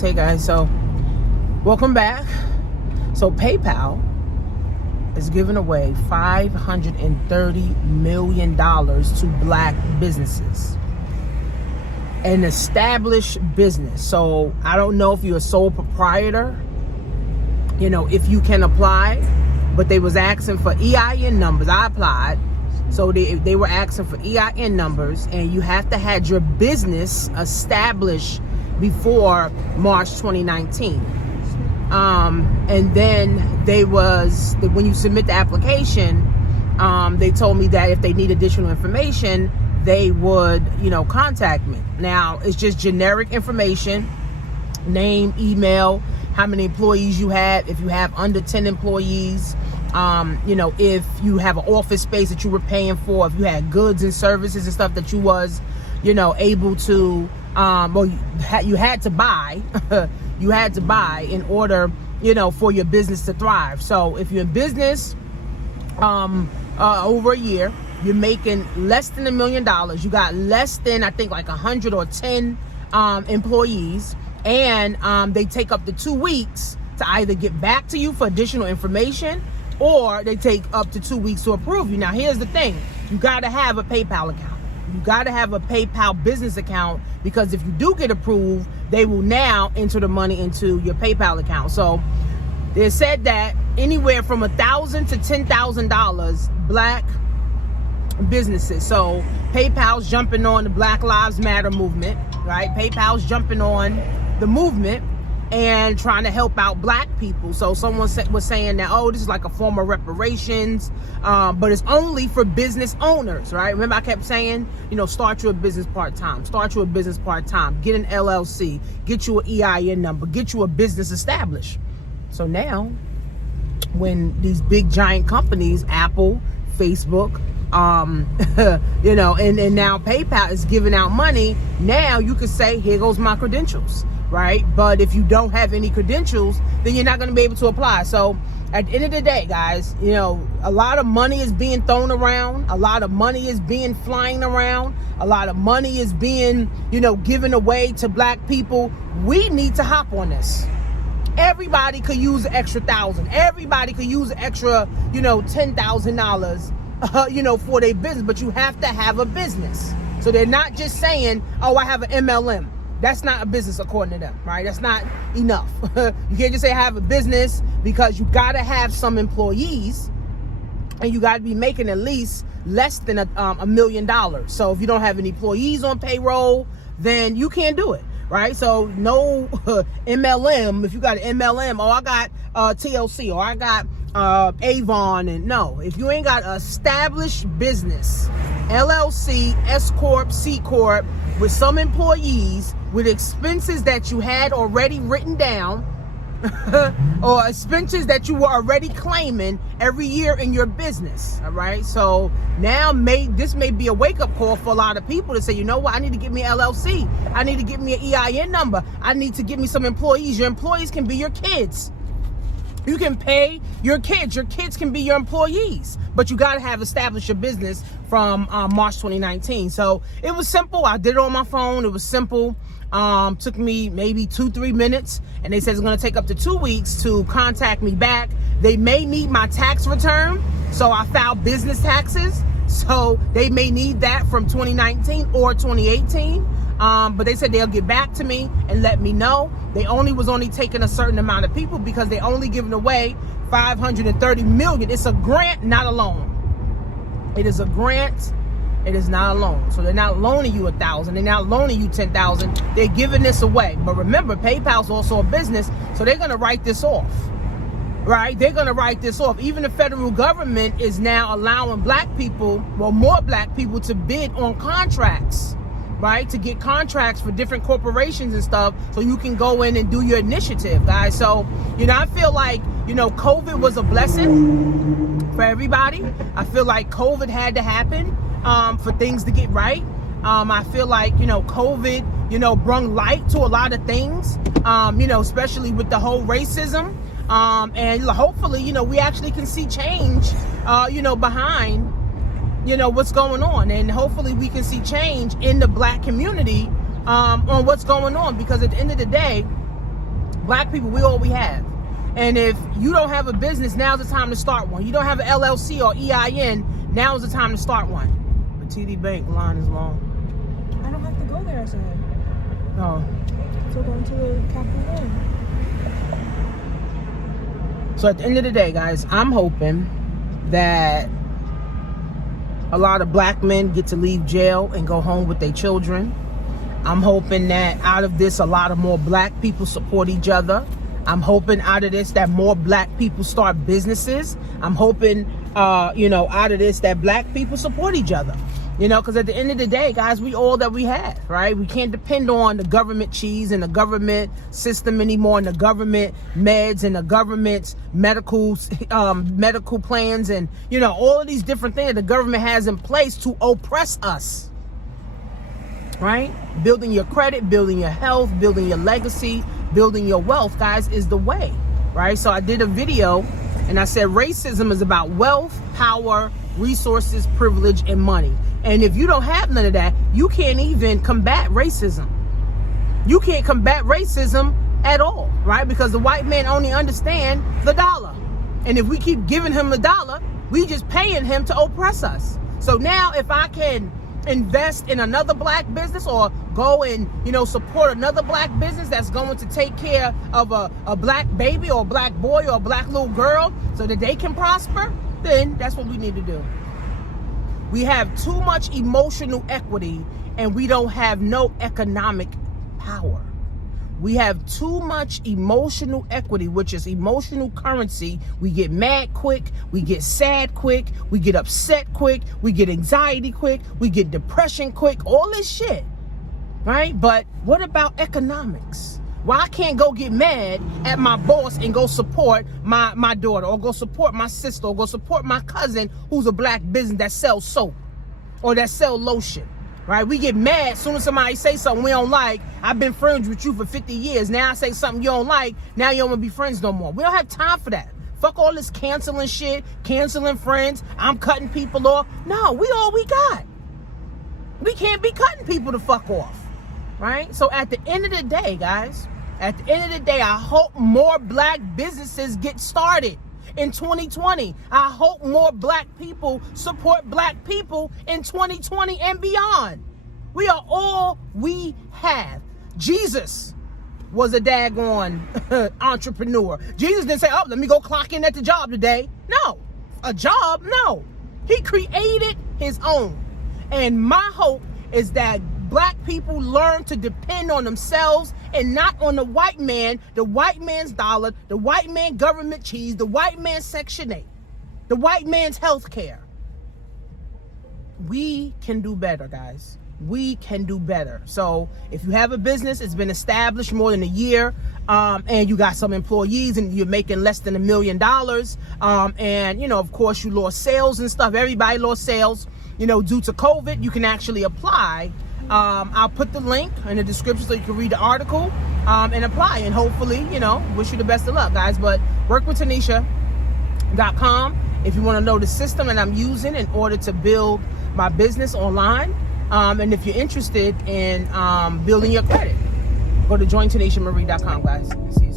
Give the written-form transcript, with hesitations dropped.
Hey guys, so welcome back. So PayPal is giving away $530 million to black businesses, an established business. So I don't know if you're a sole proprietor, if you can apply, but they was asking for EIN numbers. I applied. So they were asking for EIN numbers, and you have to have your business established before March 2019. And then when you submit the application, they told me that if they need additional information, they would, contact me. Now, it's just generic information, name, email, how many employees you have, if you have under 10 employees, if you have an office space that you were paying for, if you had goods and services and stuff that you was, able to, you had to buy, in order, for your business to thrive. So if you're in business, over a year, you're making less than $1 million, you got less than, I think, like 100 or 10, employees, and, they take up to 2 weeks to either get back to you for additional information, or they take up to 2 weeks to approve you. Now, here's the thing. You got to have a PayPal account. You got to have a PayPal business account, because if you do get approved, they will now enter the money into your PayPal account. So they said that anywhere from $1,000 to $10,000 black businesses. So PayPal's jumping on the Black Lives Matter movement, right? PayPal's jumping on the movement and trying to help out black people. So someone was saying that, this is like a form of reparations, but it's only for business owners, right? Remember, I kept saying, start your business part-time, get an LLC, get you an EIN number, get you a business established. So now, when these big giant companies, Apple, Facebook, and now PayPal is giving out money, now you could say, here goes my credentials. Right? But if you don't have any credentials, then you're not going to be able to apply. So at the end of the day, guys, a lot of money is being thrown around. A lot of money is being flying around. A lot of money is being, given away to black people. We need to hop on this. Everybody could use an extra $1,000. Everybody could use an extra, $10,000, for their business. But you have to have a business. So they're not just saying, I have an MLM. That's not a business according to them, right? That's not enough. You can't just say I have a business, because you got to have some employees, and you got to be making at least less than $1 million. So if you don't have any employees on payroll, then you can't do it, right? So no MLM. If you got an MLM, I got TLC, or I got Avon, and no. If you ain't got an established business, LLC, S Corp, C Corp, with some employees, with expenses that you had already written down, or expenses that you were already claiming every year in your business. All right. So now this may be a wake-up call for a lot of people to say, you know what, I need to get me an LLC. I need to get me an EIN number. I need to get me some employees. Your employees can be your kids. You can pay your kids. Your kids can be your employees, but you got to have established your business from March 2019. So it was simple. I did it on my phone. It was simple. Took me maybe 2-3 minutes, and they said it's going to take up to 2 weeks to contact me back. They may need my tax return. So I filed business taxes. So they may need that from 2019 or 2018. But they said they'll get back to me and let me know. They was only taking a certain amount of people, because they only giving away $530 million. It's a grant, not a loan. It is a grant. It is not a loan. So they're not loaning you $1,000. They're not loaning you $10,000. They're giving this away. But remember, PayPal's also a business, so they're going to write this off. Right? They're going to write this off. Even the federal government is now allowing more black people to bid on contracts. Right, to get contracts for different corporations and stuff, so you can go in and do your initiative, guys. So, I feel like, COVID was a blessing for everybody. I feel like COVID had to happen for things to get right. I feel like, COVID, brung light to a lot of things, especially with the whole racism. And hopefully, we actually can see change, behind what's going on, and hopefully we can see change in the black community on what's going on, because at the end of the day, Black people, we all we have. And if you don't have a business, now's the time to start one. You don't have an LLC or EIN, now's the time to start one. The TD Bank line is long. I don't have to go there, I said. Oh. So going to the Capitol Hill. So at the end of the day, guys, I'm hoping that a lot of black men get to leave jail and go home with their children. I'm hoping that out of this, a lot of more black people support each other. I'm hoping out of this that more black people start businesses. I'm hoping, out of this that black people support each other. Because at the end of the day, guys, we all that we have, right? We can't depend on the government cheese and the government system anymore, and the government meds and the government's medical plans and, all of these different things the government has in place to oppress us, right? Building your credit, building your health, building your legacy, building your wealth, guys, is the way, right? So I did a video and I said racism is about wealth, power, resources, privilege, and money. And if you don't have none of that, you can't even combat racism. You can't combat racism at all, right? Because the white man only understand the dollar. And if we keep giving him the dollar, we just paying him to oppress us. So now if I can invest in another black business or go and, support another black business that's going to take care of a black baby or a black boy or a black little girl so that they can prosper, then that's what we need to do. We have too much emotional equity and we don't have no economic power. We have too much emotional equity, which is emotional currency. We get mad quick, we get sad quick, we get upset quick, we get anxiety quick, we get depression quick, all this shit, right? But what about economics? Why I can't go get mad at my boss and go support my daughter or go support my sister or go support my cousin who's a black business that sells soap or that sells lotion, right? We get mad as soon as somebody say something we don't like. I've been friends with you for 50 years. Now I say something you don't like. Now you don't want to be friends no more. We don't have time for that. Fuck all this canceling shit, canceling friends. I'm cutting people off. No, we all we got. We can't be cutting people to fuck off. Right? So at the end of the day, guys, at the end of the day, I hope more black businesses get started in 2020. I hope more black people support black people in 2020 and beyond. We are all we have. Jesus was a daggone entrepreneur. Jesus didn't say, oh, let me go clock in at the job today. No. A job? No. He created his own. And my hope is that black people learn to depend on themselves and not on the white man's dollar, the white man government cheese, the white man's Section 8, the white man's health care. We can do better, guys. We can do better. So if you have a business, it's been established more than a year, and you got some employees and you're making less than $1 million, and, of course, you lost sales and stuff. Everybody lost sales, due to COVID. You can actually apply. I'll put the link in the description so you can read the article and apply. And hopefully, wish you the best of luck, guys. But workwithtanisha.com if you want to know the system that I'm using in order to build my business online. And if you're interested in building your credit, go to jointanishamarie.com, guys. See you.